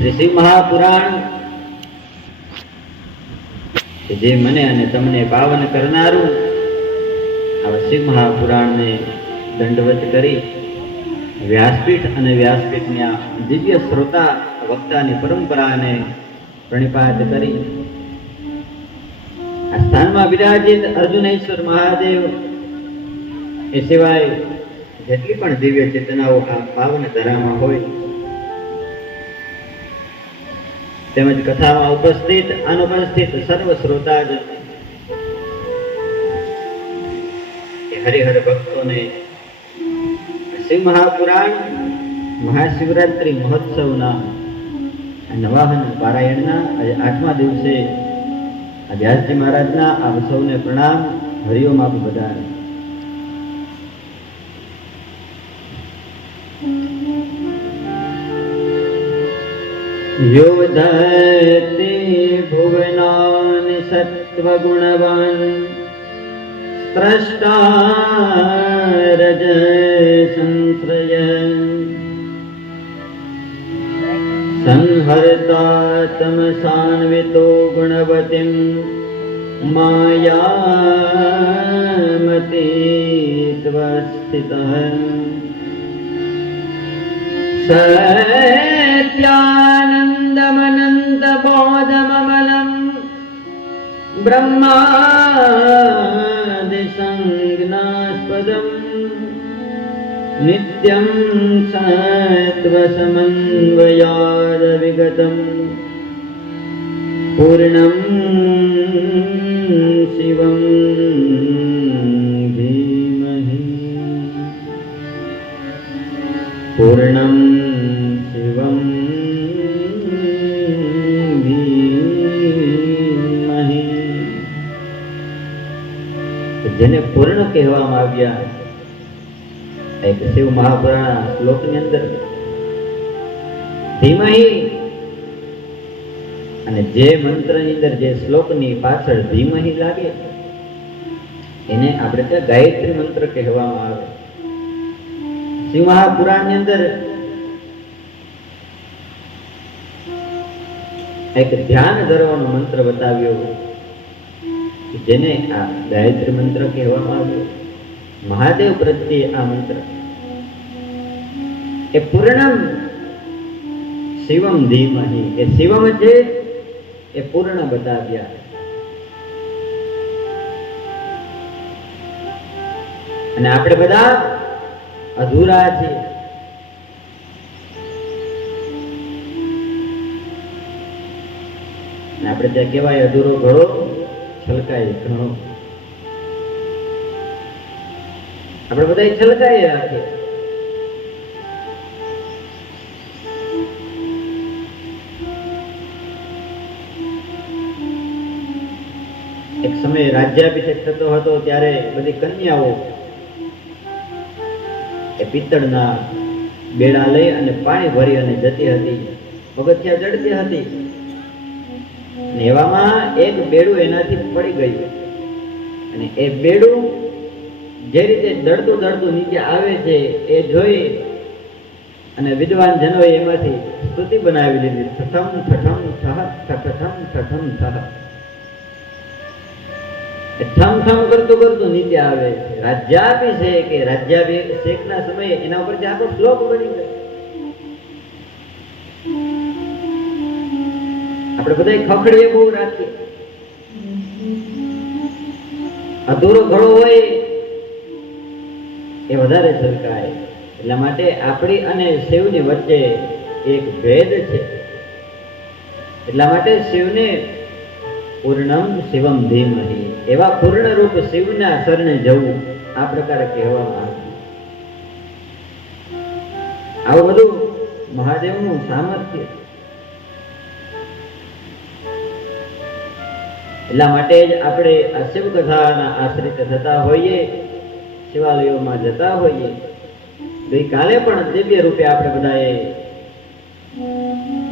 શ્રી શિવ મહાપુરાણ જે મને અને તમને પાવન કરનારું આવા શિવ મહાપુરાણને દંડવત કરી વ્યાસપીઠ અને વ્યાસપીઠના દિવ્ય શ્રોતા વક્તાની પરંપરાને પ્રણિપાત કરી આ સ્થાનમાં વિરાજિત અર્જુનેશ્વર મહાદેવ એ સિવાય જેટલી પણ દિવ્ય ચેતનાઓ આ પાવન ધરામાં હોય તેમજ કથામાં ઉપસ્થિત અનુપસ્થિત સર્વ શ્રોતા જ હરિહર ભક્તોને શિવ મહાપુરાણ મહાશિવરાત્રિ મહોત્સવના નવાહન પારાયણના આજે 8મા દિવસે વ્યાસજી મહારાજના આપ સૌને પ્રણામ. હરિઓમ. આપ બધા यो धरति भुवनान् सत्त्वगुणवान् स्रष्टा रजसंश्रय संहर्ता तमसान्वितो गुणवतीं मायामतीत्वस्थितः सत्यानन्दमनन्तबोधममलं ब्रह्मादिसंज्ञास्पदं नित्यं सत्त्वसमन्वयादविगतं पूर्णं शिवं धीमहि पूर्णं शिवं धीमहि. જેને પૂર્ણ કહેવામાં આવ્યા એક શિવ મહાપુરાણ શ્લોકની અંદર ધીમહી અને જે મંત્રની અંદર જે શ્લોકની પાછળ ધીમહી લાગે એને આપણે ત્યાં ગાયત્રી મંત્ર કહેવામાં આવે. શિવ મહાપુરાણની અંદર એક ધ્યાન ધરવાનો મંત્ર બતાવ્યો જેને આ ગાયત્રી મંત્ર કહેવામાં આવ્યો. મહાદેવ પ્રત્યે આ મંત્ર એ પૂર્ણમ શિવમ ધીમહિ એ શિવમ છે એ પૂર્ણ બતાવ્યા. અને આપણે બધા અધૂરા છે. આપણે ત્યાં કહેવાય અધૂરો ઘડો છલકાય ઘણો. આપણે બધા છલકાય રાખીએ. એક સમયે રાજ્યાભિષેક થતો હતો ત્યારે બધી કન્યાઓ એ પિત્તળના બેડા લઈ અને પાણી ભરી અને જતી હતી. પગથિયા ચડતી હતી. એવામાં એક બેડું એનાથી પડી ગયું અને એ બેડું જે રીતે દળતું દળતું નીચે આવે છે એ જોઈ અને વિદ્વાન જનોએ એમાંથી સ્તુતિ બનાવી લીધી. ઠઠમ ઠઠમ ઠહ ઠઠમ ઠઠમ ઠહ. ઠમ ઠમ કરતું કરતું નીચે આવે છે. રાજ્યાભિષેક કે રાજ્યાભિષેકના સમયે એના ઉપર આખો શ્લોક બની ગયો. આપણે બધા ખખડીએ બહુ રાખીએ. અધૂરો ઘડો હોય એ વધારે છલકાય. એટલા માટે આપણી અને શિવની વચ્ચે એક ભેદ છે. એટલા માટે શિવને પૂર્ણમ શિવમ ધીમહિ એવા પૂર્ણ રૂપ શિવના શરણે જવું આ પ્રકારે કહેવામાં આવે. આવું બધું મહાદેવનું સામર્થ્ય. એટલા માટે જ આપણે આ શિવ કથાના આશ્રિત થતા હોઈએ, શિવાલયોમાં જતા હોઈએ. ગઈકાલે પણ દિવ્ય રૂપે આપણે બધાએ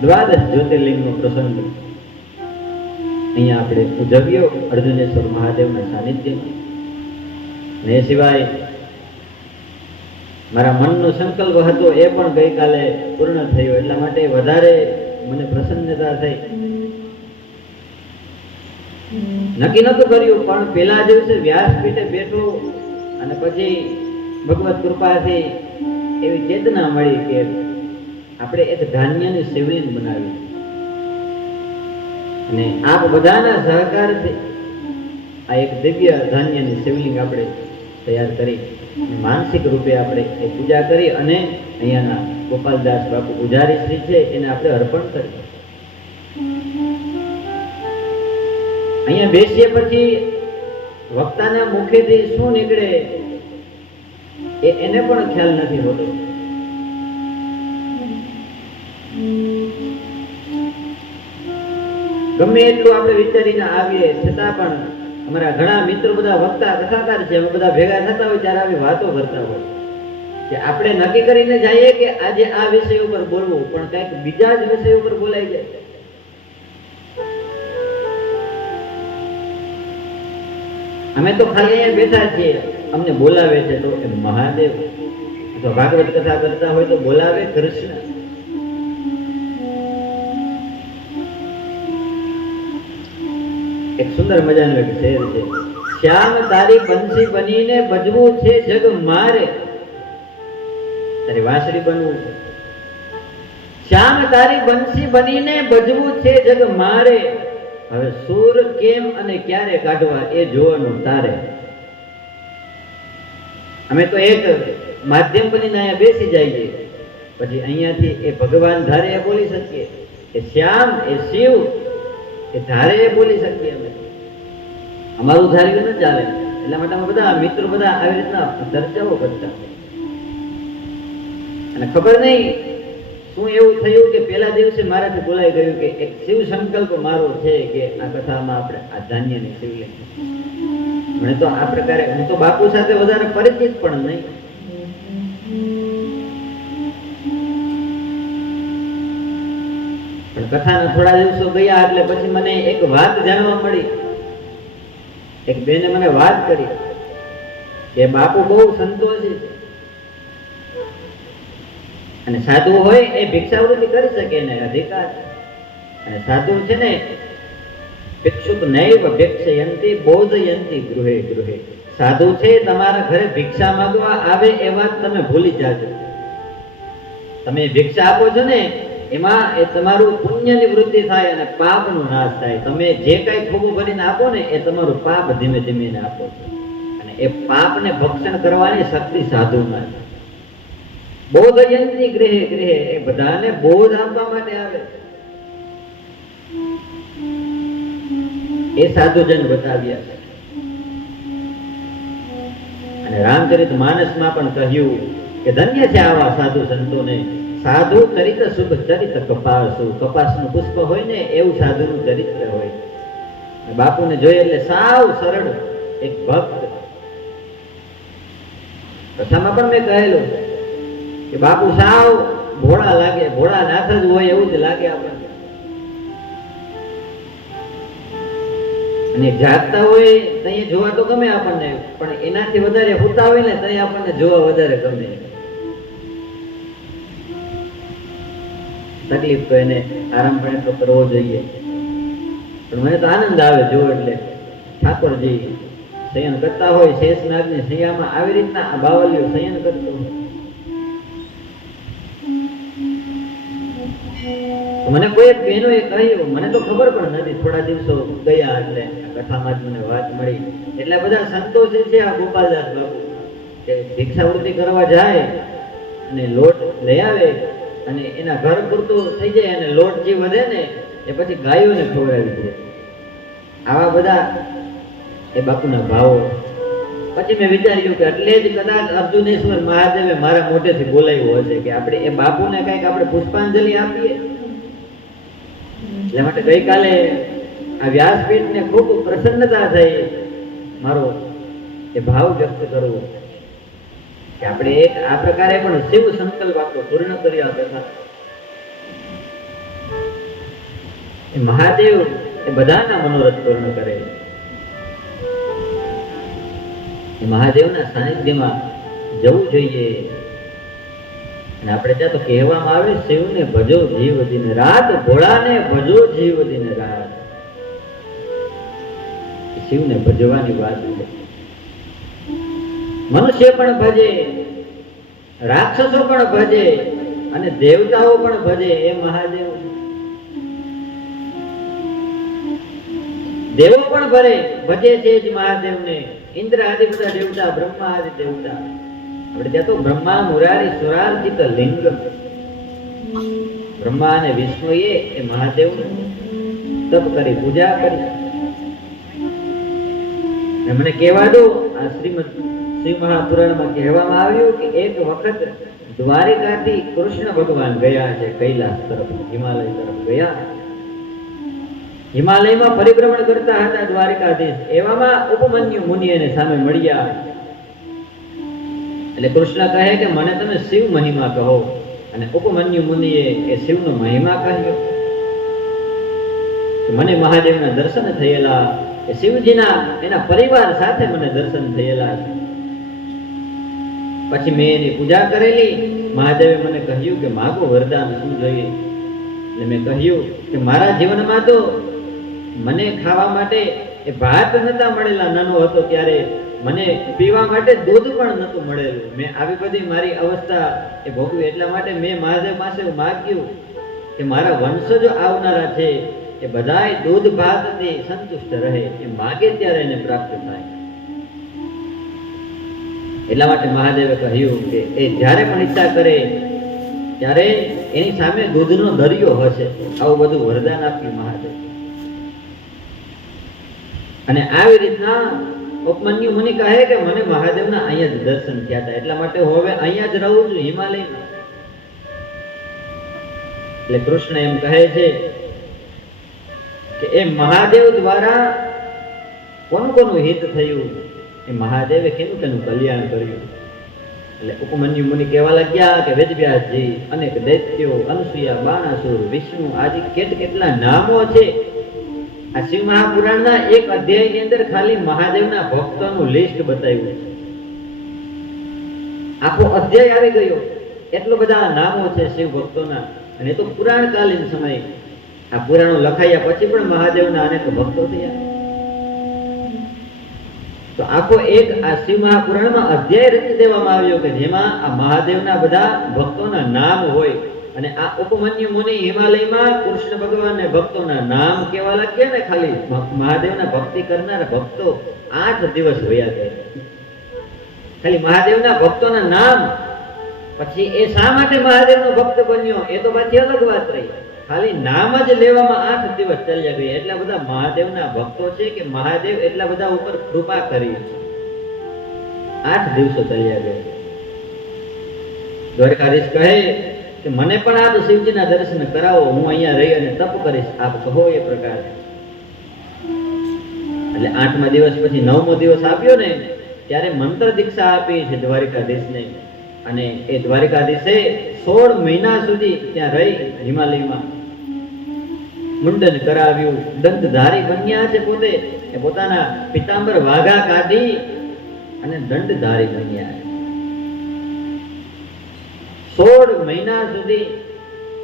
દ્વાદશ જ્યોતિર્લિંગનો પ્રસંગ અહીંયા આપણે ઉજવ્યો અર્જુનેશ્વર મહાદેવના સાનિધ્યમાં. ને એ સિવાય મારા મનનો સંકલ્પ હતો એ પણ ગઈકાલે પૂર્ણ થયો. એટલા માટે વધારે મને પ્રસન્નતા થઈ. નક્કી નતું કર્યું, પણ પેલા દિવસે વ્યાસપીઠે બેઠો અને પછી ભગવત કૃપાથી એવી ચેતના મળી કે આપણે એક ધાન્યની શિવલિંગ બનાવી અને આપ બધાના સહકારથી આ એક દિવ્ય ધાન્યની શિવલિંગ આપણે તૈયાર કરી માનસિક રૂપે આપણે એ પૂજા કરી અને અહીંયાના ગોપાલદાસ બાપુ પૂજારી શ્રી છે એને આપણે અર્પણ કરી. અહીંયા બેસીએ પછી વક્તાના મુખેથી શું નીકળે એને પણ ખ્યાલ નથી હોતો. ગમે એટલું આપણે વિચારીને આવીએ છતાં પણ અમારા ઘણા મિત્રો બધા વક્તા કથાકાર છે, અમે બધા ભેગા થતા હોય ત્યારે આવી વાતો કરતા હોય કે આપણે નક્કી કરીને જઈએ કે આજે આ વિષય ઉપર બોલવું, પણ કંઈક બીજા જ વિષય ઉપર બોલાઈ જાય. અમે તો ખાલી અહીંયા બેઠા છીએ, અમને બોલાવે છે તો મહાદેવ, તો ભાગવત કથા કરતા હોય તો બોલાવે કૃષ્ણ. એક સુંદર મજાનો એક શેર છે, શ્યામ તારી બંસી બનીને બજવું છે જગ મારે. તારી વાંસળી બનવું છે. શ્યામ તારી બંસી બનીને બજવું છે જગ મારે. હવે સૂર કેમ અને ક્યારે કાઢવા એ જોવાનું તારે. અમે તો એક માધ્યમ બનીને અહીંયા બેસી જઈએ, પછી અહીંયાથી એ ભગવાન ધારે એ બોલી શકીએ, એ શ્યામ એ શિવ એ ધારે એ બોલી શકીએ. અમે અમારું ધાર્યું ન ચાલે, એટલા માટે અમે બધા મિત્રો બધા આવી રીતના ચર્ચાઓ કરતા. અને ખબર નહીં શું એવું થયું કે પેલા દિવસે મારાથી બોલાઈ ગયું કે એક શિવ સંકલ્પ મારો છે કે આ કથામાં આપણે આ ધાન્યની શિવલિંગ. મને તો આ પ્રકારે, હું તો બાપુ સાથે વધારે પરિચિત પણ નહીં, પણ કથાના થોડા દિવસો ગયા એટલે પછી મને એક વાત જાણવા મળી. એક બેને મને વાત કરી કે બાપુ બહુ સંતોષી છે અને સાધુ હોય એ ભિક્ષાવૃત્તિ કરી શકે ને અધિકાર. અને સાધુ છે ને ભિક્ષુક નૈવ ભિક્ષયંતિ બોધયંતિ ગૃહે ગૃહે. સાધુ છે તમારા ઘરે ભિક્ષા માંગવા આવે એ વાત તમે ભૂલી જાજો. તમે ભિક્ષા આપો છો ને એમાં એ તમારું પુણ્યની વૃદ્ધિ થાય અને પાપનો નાશ થાય. તમે જે કઈ ખોબું ભરીને આપો ને એ તમારું પાપ ધીમે ધીમે આપો છો અને એ પાપને ભક્ષણ કરવાની શક્તિ સાધુમાં છે. બોધયંતી ગૃહે ગૃહે, એ બધાને બોધ આપવા માટે આવે. એ સાધુજન બતાવ્યા છે. અને રામચરિત માનસમાં પણ કહ્યું કે ધન્ય છે આવા સાધુ સંતોને. સાધુ ચરિત્ર શુભ ચરિત કપાસુ. કપાસનું પુષ્પ હોય ને એવું સાધુનું ચરિત્ર હોય. બાપુને જોઈએ એટલે સાવ સરળ એક ભક્ત. કથામાં પણ મેં કહેલું કે બાપુ સાવ ભોળા લાગે, ભોળા નાથ જ હોય એવું જ લાગે આપણને. અને જાગતા હોય ત્યાં જોવા તો ગમે આપણને, પણ એનાથી વધારે હોતા હોય ને ત્યાં આપણને જોવા વધારે ગમે. તકલીફ તો એને આરામ પણ તો કરવો જોઈએ, પણ મને તો આનંદ આવે જો એટલે ઠાકોરજી શયન કરતા હોય શેષનાગની શૈયામાં આવી રીતના આ બાવલીઓ શયન કરતો હોય. મને કોઈ એક બહેનોએ કહ્યું, મને તો ખબર પણ નથી, થોડા દિવસો ગયા એટલે કથામાં જ મને વાત મળી. એટલા બધા સંતોષી છે આ ગોપાલદાસ બાપુ કે ભિક્ષાવૃત્તિ કરવા જાય અને લોટ લઈ આવે અને એના ઘર પૂરતું થઈ જાય અને લોટ જે વધે ને એ પછી ગાયોને ખવડાવી દે. આવા બધા એ બાપુના ભાવો. પછી મેં વિચાર્યું કે એટલે જ કદાચ અર્જુનેશ્વર મહાદેવે મારા મોઢેથી બોલાવ્યું હશે કે આપણે એ બાપુને કંઈક આપણે પુષ્પાંજલિ આપીએ. એટલા માટે ગઈકાલે આ વ્યાસપીઠને ખૂબ પ્રસન્નતા થઈ મારો એ ભાવ વ્યક્ત કરવો કે આપણે એક આ પ્રકારે પણ શિવ સંકલ્પ આપણો પૂર્ણ કર્યા તથા એ મહાદેવ એ બધાના મનોરથ પૂર્ણ કરે. એ મહાદેવના સાનિધ્યમાં જવું જોઈએ. અને આપણે ત્યાં તો કહેવામાં આવે શિવને ભજો જીવ દિન રાત, ભોળાને ભજો જીવ દિન રાત. શિવને ભજવાની વાત છે. મનુષ્ય પણ ભજે, રાક્ષસો પણ ભજે અને દેવતાઓ પણ ભજે એ મહાદેવ. દેવો પણ ભજે છે જ મહાદેવને. ઇન્દ્ર આદિ બધા દેવતા, બ્રહ્મા આદિ દેવતા. આપણે ત્યાં તો બ્રહ્મા મુરારી સુરાર્જિત લિંગ. બ્રહ્મા અને વિષ્ણુએ એ મહાદેવ તપ કરી, પૂજા કરી. મને કહેવા દો, આ શ્રીમદ શિવ મહાપુરાણમાં કહેવામાં આવ્યું કે એક વખત દ્વારિકાથી કૃષ્ણ ભગવાન ગયા છે કૈલાસ તરફ, હિમાલય તરફ ગયા. હિમાલયમાં પરિભ્રમણ કરતા હતા દ્વારિકાધીશ. એવામાં ઉપમન્યુ મુનિ એને સામે મળ્યા. એટલે કૃષ્ણ કહે કે મને તમે શિવ મહિમા કહો. અને ઉપમન્યુ મુનિએ એ શિવનો મહિમા કહ્યો. મને મહાદેવના દર્શન થયેલા, એ શિવજીના એના પરિવાર સાથે મને દર્શન થયેલા છે. પછી મેં એની પૂજા કરેલી. મહાદેવે મને કહ્યું કે માગો વરદાન શું જોઈએ. એટલે મેં કહ્યું કે મારા જીવનમાં તો મને ખાવા માટે એ ભાત નતા મળેલા. નાનો હતો ત્યારે મને પીવા માટે દૂધ પણ નતું મળેલું. મેં આવી બધી મારી અવસ્થા એ ભોગવી. એટલા માટે મેં મહાદેવ પાસે માગ્યું કે મારા વંશજો આવનારા છે એ બધાય દૂધ ભાતથી સંતુષ્ટ રહે. એ માગે ત્યારે એને પ્રાપ્ત થાય. એટલા માટે મહાદેવે કહ્યું કે એ જ્યારે પણ ઈચ્છા કરે ત્યારે એની સામે દૂધનો દરિયો હશે. આવું બધું વરદાન આપ્યું મહાદેવ. અને આવી રીતના ઉપમન્યુ મુનિ કહે કે મને મહાદેવના અહીંયા જ દર્શન થયા હતા, એટલા માટે હવે અહીંયા જ રહું છું હિમાલયમાં. એટલે કૃષ્ણ એમ કહે છે કે એ મહાદેવ દ્વારા કોનું કોનું હિત થયું, એ મહાદેવે કેનું કેનું કલ્યાણ કર્યું. એટલે ઉપમન્યુ મુનિ કહેવા લાગ્યા કે વેદવ્યાસજી, અનેક દૈત્યો, અનસુયા, બાણાસુર, વિષ્ણુ આદિ કેટલા નામો છે. આ શિવ મહાપુરાણના એક અધ્યાયની અંદર ખાલી મહાદેવના ભક્તોનું લિસ્ટ બતાવ્યું છે. આખો અધ્યાય આવી ગયો. એટલા બધા નામો છે શિવ ભક્તોના. અને તો પુરાણકાલીન સમય, આ પુરાણો લખાયા પછી પણ મહાદેવના અનેક ભક્તો થયા. તો આખો એક આ શિવ મહાપુરાણમાં અધ્યાય રચી દેવામાં આવ્યો કે જેમાં આ મહાદેવના બધા ભક્તોના નામ હોય. અને આ ઉપમન્યુ મુનિ હિમાલયમાં કૃષ્ણ ભગવાનને ભક્તોના નામ કેવા લાગ્યા ને, ખાલી મહાદેવના ભક્તિ કરનારા ભક્તો 8 દિવસ વયા ગયા. ખાલી મહાદેવના ભક્તોના નામ. પછી એ શા માટે મહાદેવનો ભક્ત બન્યો એ તો પાછી અલગ વાત રહી. ખાલી નામ જ લેવામાં 8 દિવસ ચાલ્યા ગયા. એટલા બધા મહાદેવના ભક્તો છે કે મહાદેવ એટલા બધા ઉપર કૃપા કરી. 8 દિવસો ચાલ્યા ગયા. દ્વારકાધીશ કહે કે મને પણ આ શિવજીના દર્શન કરાવો, હું અહીંયા રહી અને તપ કરીશ, આપ કહો એ પ્રકાર. એટલે 8મા દિવસ પછી 9મો દિવસ આપ્યો ને ત્યારે મંત્ર દીક્ષા આપી છે દ્વારિકાધીશને. અને એ દ્વારિકાધીશે 16 મહિના સુધી ત્યાં રહી હિમાલયમાં. મુંડન કરાવ્યું, દંડધારી બન્યા છે પોતે. એ પોતાના પિતાંબર વાઘા કાઢી અને દંડધારી બન્યા. 16 મહિના સુધી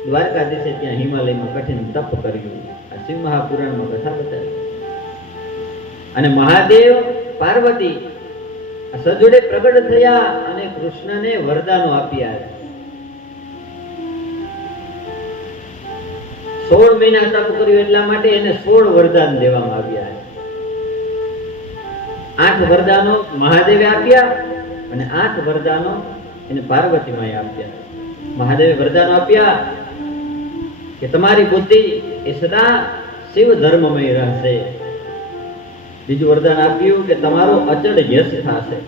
દ્વારકાધીશે ત્યાં હિમાલયમાં કઠિન તપ કર્યું. આ શિવ મહાપુરાણમાં કથા બતાવી. અને મહાદેવ પાર્વતી સજોડે પ્રગટ થયા અને કૃષ્ણને વરદાનો આપ્યા. 16 મહિના તપ કર્યું એટલા માટે એને 16 વરદાન દેવામાં આવ્યા. 8 વરદાનો મહાદેવે આપ્યા અને 8 વરદાનો એને પાર્વતી માએ આપ્યા. મહાદેવે વરદાન આપ્યા કે તમારી બુદ્ધિ એ સદા શિવ ધર્મમય રહેશે. બીજું વરદાન આપ્યું કે તમારો અચળ યશ થશે.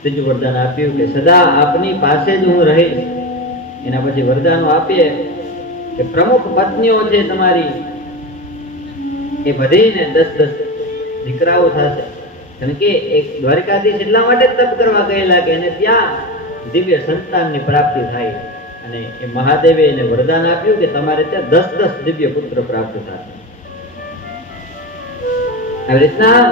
ત્રીજું વરદાન આપ્યું કે સદા આપની પાસે જ હું રહીશ. એના પછી વરદાનો આપીએ કે પ્રમુખ પત્નીઓ છે તમારી એ બધીને 10 દીકરાઓ થશે. કારણ કે એક દ્વારકાધીશ એટલા માટે તપ કરવા ગયેલા કે એને ત્યાં દિવ્ય સંતાનની પ્રાપ્તિ થાય. અને એ મહાદેવે એને વરદાન આપ્યું કે તમારે ત્યાં 10 દિવ્ય પુત્ર પ્રાપ્ત થશે. આવી રીતના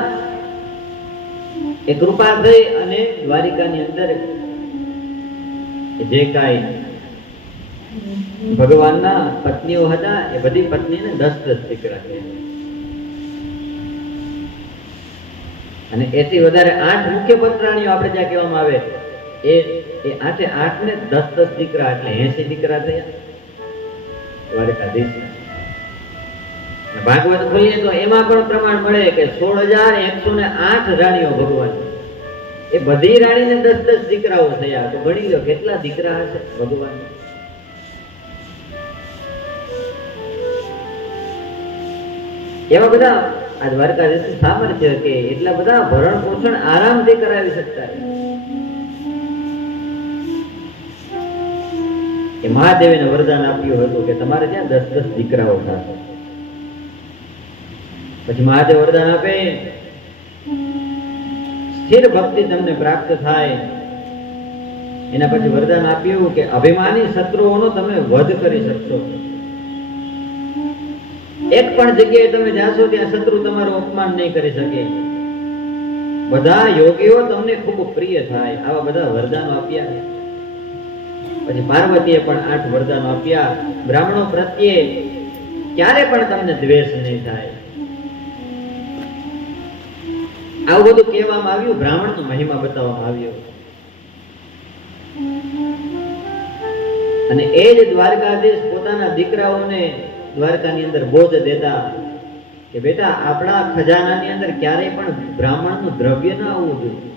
એ કૃપા થઈ અને દ્વારિકાની અંદર જે કાંઈ ભગવાનના પત્નીઓ હતા, એ બધી પત્નીને 10 દીકરા થયા, અને એથી વધારે 8 મુખ્ય પત્રાણીઓ આપણે જ્યાં કહેવામાં આવે, એ 8 ને 10 દીકરા, એટલે 80 દીકરા થયા દ્વારકાધીશ. ભાગવત ખોલીએ તો એમાં પણ પ્રમાણ મળે કે 16,108 રાણીઓ ભગવાન, એ બધી રાણીને 10 દીકરાઓ થયા. તો ગણી લો કેટલા દીકરા હશે ભગવાન. એવા બધા આ દ્વારકાધીશનું સામર્થ્ય કે એટલા બધા ભરણ પોષણ આરામથી કરાવી શકતા. એ મહાદેવને વરદાન આપ્યું હતું કે તમારે ત્યાં 10 દીકરાઓ થશે. પછી મહાદેવ વરદાન આપે, સ્થિર ભક્તિ તમને પ્રાપ્ત થાય. એના પછી વરદાન આપ્યું કે અભિમાની શત્રુઓનો તમે વધ કરી શકશો. એક પણ જગ્યાએ તમે જાશો ત્યાં શત્રુ તમારું અપમાન નહીં કરી શકે. બધા યોગીઓ તમને ખૂબ પ્રિય થાય. આવા બધા વરદાનો આપ્યા. પછી પાર્વતીએ પણ 8 વરદાનો આપ્યા. બ્રાહ્મણો પ્રત્યે ક્યારે પણ તમને દ્વેષ નહીં થાય. આવું બધું કહેવામાં આવ્યું, બ્રાહ્મણનો મહિમા બતાવવામાં આવ્યો. અને એ જ દ્વારકાધીશ પોતાના દીકરાઓને દ્વારકાની અંદર બોધ દેતા કે બેટા, આપણા ખજાનાની અંદર ક્યારેય પણ બ્રાહ્મણનું દ્રવ્ય ન આવવું જોઈએ.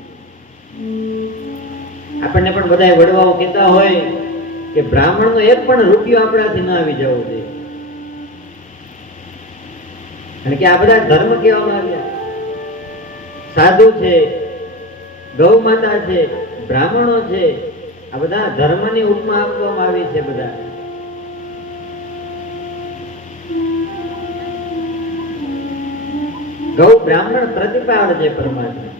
આપણને પણ બધા વડવાઓ કહેતા હોય કે બ્રાહ્મણનો એક પણ રૂપિયો આપણાથી ન આવી જવો જોઈએ. અને કે આ બધા ધર્મ કહેવામાં આવ્યા. સાધુ છે, ગૌ માતા છે, બ્રાહ્મણો છે, આ બધા ધર્મની ઉપમા આપવામાં આવી છે. બધા ગૌ બ્રાહ્મણ પ્રતિપાળ છે પરમાત્મા.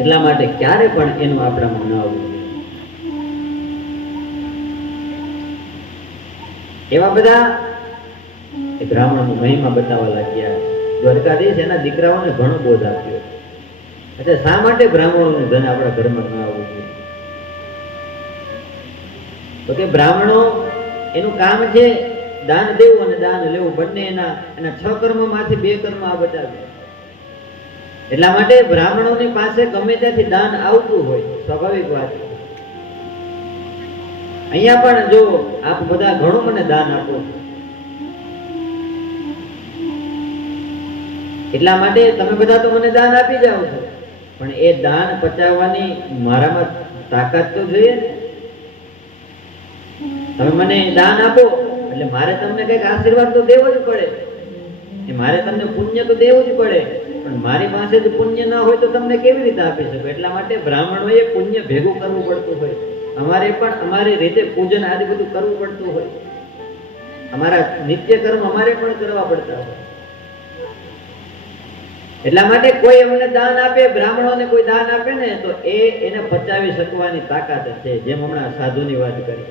એટલા માટે ક્યારે પણ એનું આપણામાં ન આવવું જોઈએ. એવા બધા એ બ્રાહ્મણનો મહિમા બતાવવા લાગ્યા. દ્વારકાધીશ એના દીકરાઓને ઘણો બોધ આપ્યો. એટલે શા માટે બ્રાહ્મણોનું ધન આપણા ઘરમાં ન આવવું જોઈએ? તો કે બ્રાહ્મણો એનું કામ છે દાન દેવું અને દાન લેવું, બંને એના 6 કર્મમાંથી 2 કર્મ આ બતાવે. એટલા માટે બ્રાહ્મણોની પાસે ગમે ત્યાંથી દાન આવતું હોય, સ્વાભાવિક વાત. અહીંયા પણ જો આપ બધા ઘણું મને દાન આપો, એટલા માટે તમે બધા તો મને દાન આપી જાઓ છો, પણ એ દાન પચાવવાની મારામાં તાકાત તો જોઈએ ને. તમે મને દાન આપો એટલે મારે તમને કઈક આશીર્વાદ તો દેવો જ પડે, મારે તમને પુણ્ય તો દેવું જ પડે. પણ મારી પાસે જ પુણ્ય ના હોય તો તમને કેવી રીતે આપી શકું? એટલા માટે બ્રાહ્મણોએ પુણ્ય ભેગું કરવું પડતું હોય. અમારે પણ અમારી રીતે પૂજન આદિ બધું કરવું પડતું હોય. અમારા નિત્ય કર્મ અમારે પણ કરવા પડતા હોય. એટલા માટે કોઈ અમને દાન આપે, બ્રાહ્મણોને કોઈ દાન આપે ને, તો એને પચાવી શકવાની તાકાત છે. જેમ હમણાં સાધુની વાત કરી,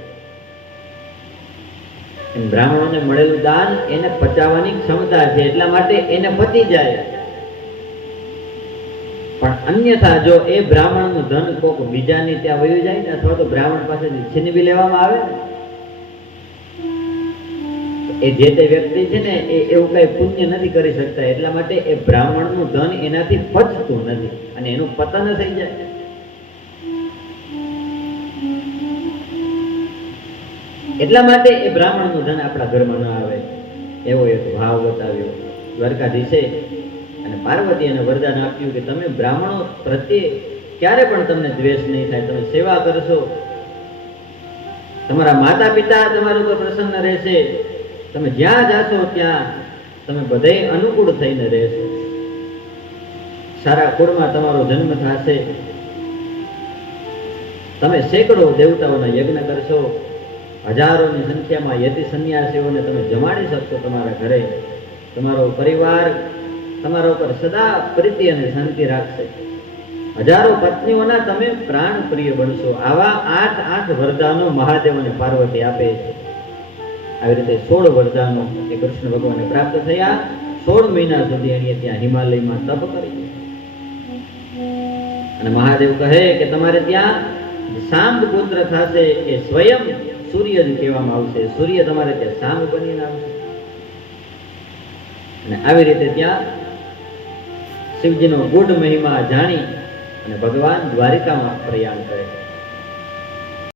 બ્રાહ્મણોને મળેલું દાન એને પચાવવાની ક્ષમતા છે. એટલા માટે એને પચી જાય. પણ અન્યથા જો એ બ્રાહ્મણનું ધન કોક બીજાની ત્યાં વયું જાય ને, અથવા તો બ્રાહ્મણ પાસેથી છીનવી લેવામાં આવે ને, એ જે તે વ્યક્તિ છે ને એ એવું કઈ પુણ્ય નથી કરી શકતા. એટલા માટે એ બ્રાહ્મણનું ધન એનાથી પચતું નથી અને એનું પતન થઈ જાય. એટલા માટે એ બ્રાહ્મણનું ધન આપણા ઘરમાં ન આવે, એવો એક ભાવ બતાવ્યો દ્વારકાધીશે. અને પાર્વતી એને વરદાન આપ્યું કે તમે બ્રાહ્મણો પ્રત્યે ક્યારે પણ તમને દ્વેષ નહીં થાય. તમે સેવા કરશો, તમારા માતા પિતા તમારા ઉપર પ્રસન્ન રહેશે. તમે જ્યાં જાશો ત્યાં તમે બધે અનુકૂળ થઈને રહેશો. સારા કુળમાં તમારો જન્મ થશે. તમે સેંકડો દેવતાઓના યજ્ઞ કરશો. હજારોની સંખ્યામાં યતિ સંન્યાસીઓને તમે જમાડી શકશો તમારા ઘરે. તમારો પરિવાર તમારા ઉપર સદા પ્રીતિ અને શાંતિ રાખશે. હજારો પત્નીઓના તમે પ્રાણ પ્રિય બનશો. આવા 8 વરદાનો મહાદેવ અને પાર્વતી આપે છે. આવી રીતે 16 વરદાનો એ કૃષ્ણ ભગવાનને પ્રાપ્ત થયા. 16 મહિના સુધી એણે ત્યાં હિમાલયમાં તપ કરી. અને મહાદેવ કહે કે તમારે ત્યાં શાંત પુત્ર થશે એ સ્વયં સૂર્ય જ કહેવામાં આવશે. સૂર્ય તમારે ત્યાં શાંત બનીને આવશે. અને આવી રીતે ત્યાં શિવજીનો ગુઢ મહિમા જાણી અને ભગવાન દ્વારિકામાં પ્રયાણ કરે છે.